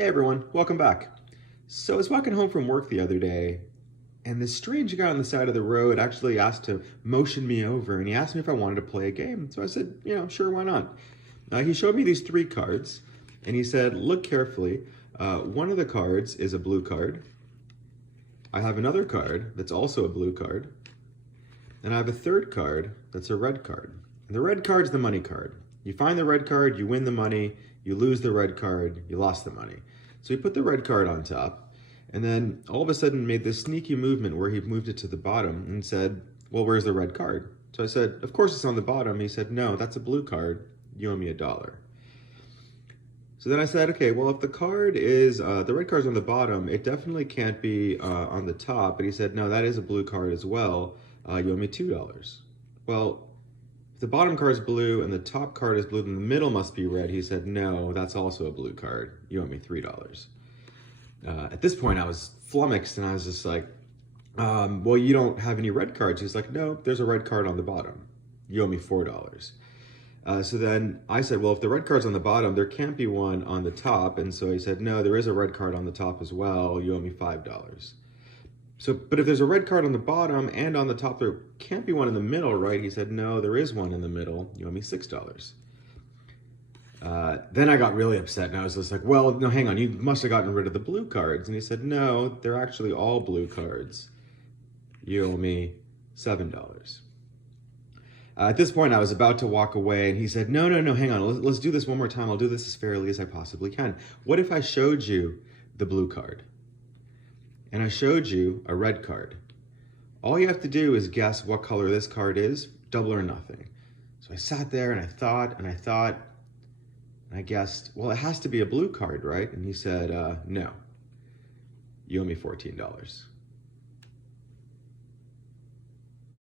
Hey everyone, welcome back. So I was walking home from work the other day, and this strange guy on the side of the road actually asked to motion me over, and he asked me if I wanted to play a game. So I said, sure, why not? He showed me these three cards, and he said, look carefully. One of the cards is a blue card. I have another card that's also a blue card, and I have a third card that's a red card. And the red card's the money card. You find the red card, you win the money. You lose the red card, you lost the money. So he put the red card on top, and then all of a sudden made this sneaky movement where he moved it to the bottom and said, well, where's the red card? So I said, of course it's on the bottom. He said, no, that's a blue card. You owe me $1. So then I said, okay, well, if the card is, the red card's on the bottom, it definitely can't be on the top. But he said, no, that is a blue card as well. You owe me $2. Well, if the bottom card is blue and the top card is blue, then the middle must be red. He said, no, that's also a blue card. You owe me $3. At this point, I was flummoxed and I was just like, well, you don't have any red cards. He's like, no, there's a red card on the bottom. You owe me $4. So then I said, well, if the red card's on the bottom, there can't be one on the top. And so he said, no, there is a red card on the top as well. You owe me $5. So, but if there's a red card on the bottom and on the top, there can't be one in the middle, right? He said, no, there is one in the middle. You owe me $6. Then I got really upset and I was just like, well, no, hang on. You must have gotten rid of the blue cards. And he said, no, they're actually all blue cards. You owe me $7. At this point, I was about to walk away and he said, no, hang on. Let's do this one more time. I'll do this as fairly as I possibly can. What if I showed you the blue card? And I showed you a red card. All you have to do is guess what color this card is, double or nothing. So I sat there and I thought, and I guessed, well, it has to be a blue card, right? And he said, no, you owe me $14.